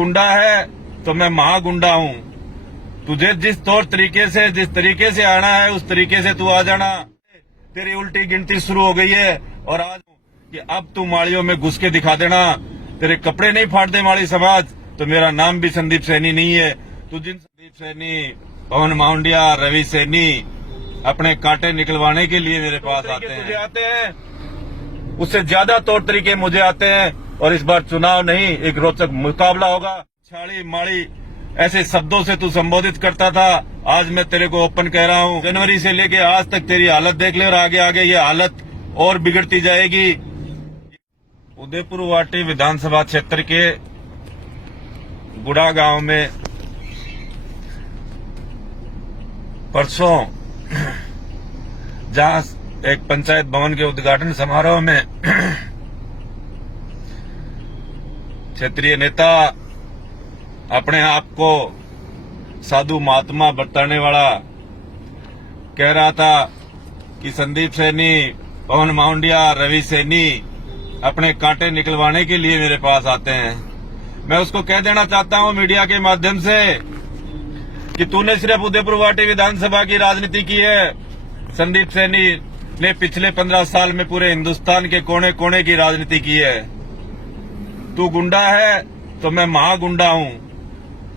गुंडा है तो मैं महागुंडा हूँ। तुझे जिस तौर तरीके से जिस तरीके से आना है उस तरीके से तू आ जाना। तेरी उल्टी गिनती शुरू हो गई है और आज कि अब तू माड़ियों में घुस के दिखा देना। तेरे कपड़े नहीं फाड़ दे माड़ी समाज तो मेरा नाम भी संदीप सैनी नहीं है। तू जिन संदीप सैनी, पवन माउंडिया, रवि सैनी अपने कांटे निकलवाने के लिए मेरे पास आते हैं उससे ज्यादा तौर तरीके मुझे आते हैं। और इस बार चुनाव नहीं, एक रोचक मुकाबला होगा। छाड़ी माड़ी ऐसे शब्दों से तू संबोधित करता था, आज मैं तेरे को ओपन कह रहा हूँ। जनवरी से लेके आज तक तेरी हालत देख ले और आगे आगे ये हालत और बिगड़ती जाएगी। उदयपुर वाटी विधानसभा क्षेत्र के गुड़ा गांव में परसों जहां एक पंचायत भवन के उद्घाटन समारोह में क्षेत्रीय नेता अपने आप को साधु महात्मा बताने वाला कह रहा था कि संदीप सैनी, पवन माउंडिया, रवि सैनी अपने कांटे निकलवाने के लिए मेरे पास आते हैं। मैं उसको कह देना चाहता हूं मीडिया के माध्यम से कि तूने सिर्फ उदयपुर वाटी विधानसभा की राजनीति की है। संदीप सैनी ने पिछले 15 साल में पूरे हिंदुस्तान के कोने कोने की राजनीति की है। तू गुंडा है तो मैं महागुंडा हूं।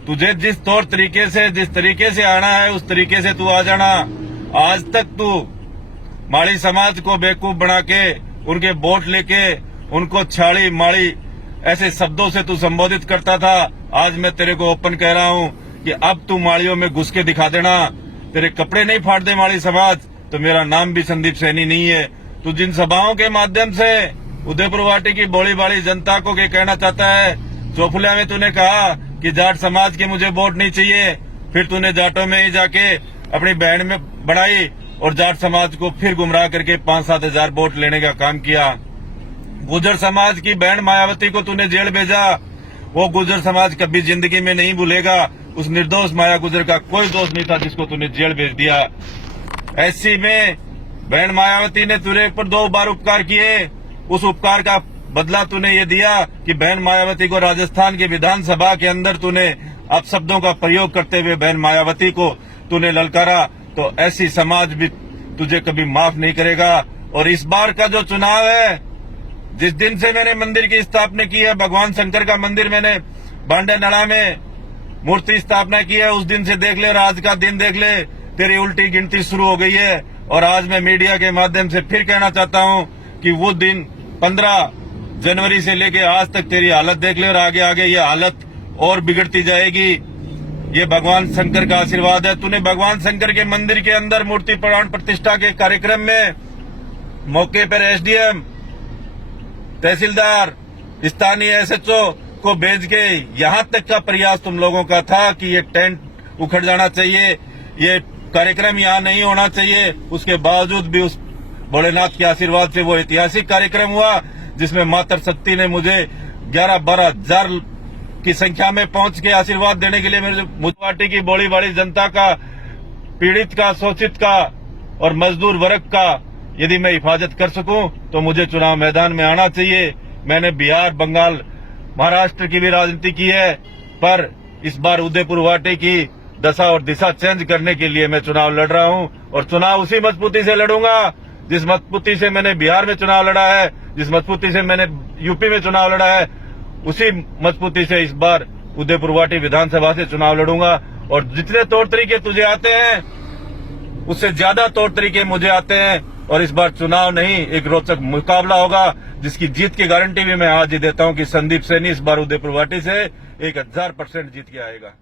तुझे जिस तौर तरीके से जिस तरीके से आना है उस तरीके से तू आ जाना। आज तक तू माड़ी समाज को बेवकूफ बना के उनके वोट लेके उनको छाड़ी माड़ी ऐसे शब्दों से तू संबोधित करता था। आज मैं तेरे को ओपन कह रहा हूं कि अब तू माड़ियों में घुस के दिखा देना। तेरे कपड़े नहीं फाड़ दे माड़ी समाज तो मेरा नाम भी संदीप सैनी नहीं है। तू जिन सभाओं के माध्यम से उदयपुर वाटी की बोली बाली जनता को क्या कहना चाहता है। चोफुलिया में तूने कहा कि जाट समाज के मुझे वोट नहीं चाहिए, फिर तूने जाटों में ही जाके अपनी बहन में बढ़ाई और जाट समाज को फिर गुमराह करके 5-7 हजार वोट लेने का काम किया। गुर्जर समाज की बहन मायावती को तूने जेल भेजा। वो गुर्जर समाज कभी जिंदगी में नहीं भूलेगा। उस निर्दोष माया गुजर का कोई दोष नहीं था जिसको तूने जेल भेज दिया। ऐसी में बहन मायावती ने तुझे ऊपर 2 बार उपकार किए। उस उपकार का बदला तूने ये दिया कि बहन मायावती को राजस्थान की विधानसभा के अंदर तूने अपशब्दों का प्रयोग करते हुए बहन मायावती को तूने ललकारा। तो ऐसी समाज भी तुझे कभी माफ नहीं करेगा। और इस बार का जो चुनाव है, जिस दिन से मैंने मंदिर की स्थापना की है, भगवान शंकर का मंदिर मैंने बांडे नड़ा में मूर्ति स्थापना की है, उस दिन से देख ले और आज का दिन देख ले, तेरी उल्टी गिनती शुरू हो गई है। और आज मैं मीडिया के माध्यम से फिर कहना चाहता हूं कि वो दिन 15 जनवरी से लेके आज तक तेरी हालत देख ले और आगे आगे ये हालत और बिगड़ती जाएगी। ये भगवान शंकर का आशीर्वाद है। तूने भगवान शंकर के मंदिर के अंदर मूर्ति प्राण प्रतिष्ठा के कार्यक्रम में मौके पर एसडीएम, तहसीलदार, स्थानीय एसएचओ को भेज के यहाँ तक का प्रयास तुम लोगों का था कि ये टेंट उखड़ जाना चाहिए, ये कार्यक्रम यहाँ नहीं होना चाहिए। उसके बावजूद भी उस भोलेनाथ के आशीर्वाद से वो ऐतिहासिक कार्यक्रम हुआ जिसमें माता शक्ति ने मुझे 11-12 हजार की संख्या में पहुंच के आशीर्वाद देने के लिए मेरे मुदवाटी की बोली बाड़ी जनता का, पीड़ित का, शोषित का और मजदूर वर्ग का यदि मैं हिफाजत कर सकूं तो मुझे चुनाव मैदान में आना चाहिए। मैंने बिहार, बंगाल, महाराष्ट्र की भी राजनीति की है, पर इस बार उदयपुर वाटी की दशा और दिशा चेंज करने के लिए मैं चुनाव लड़ रहा हूं। और चुनाव उसी मजबूती से लड़ूंगा जिस मजबूती से मैंने बिहार में चुनाव लड़ा है, जिस मजबूती से मैंने यूपी में चुनाव लड़ा है, उसी मजबूती से इस बार उदयपुर वाटी विधानसभा से चुनाव लड़ूंगा। और जितने तौर तरीके तुझे आते हैं उससे ज्यादा तौर तरीके मुझे आते हैं। और इस बार चुनाव नहीं, एक रोचक मुकाबला होगा जिसकी जीत की गारंटी भी मैं आज ही देता हूं कि संदीप सैनी इस बार उदयपुर वाटी से 1000% जीत के आएगा।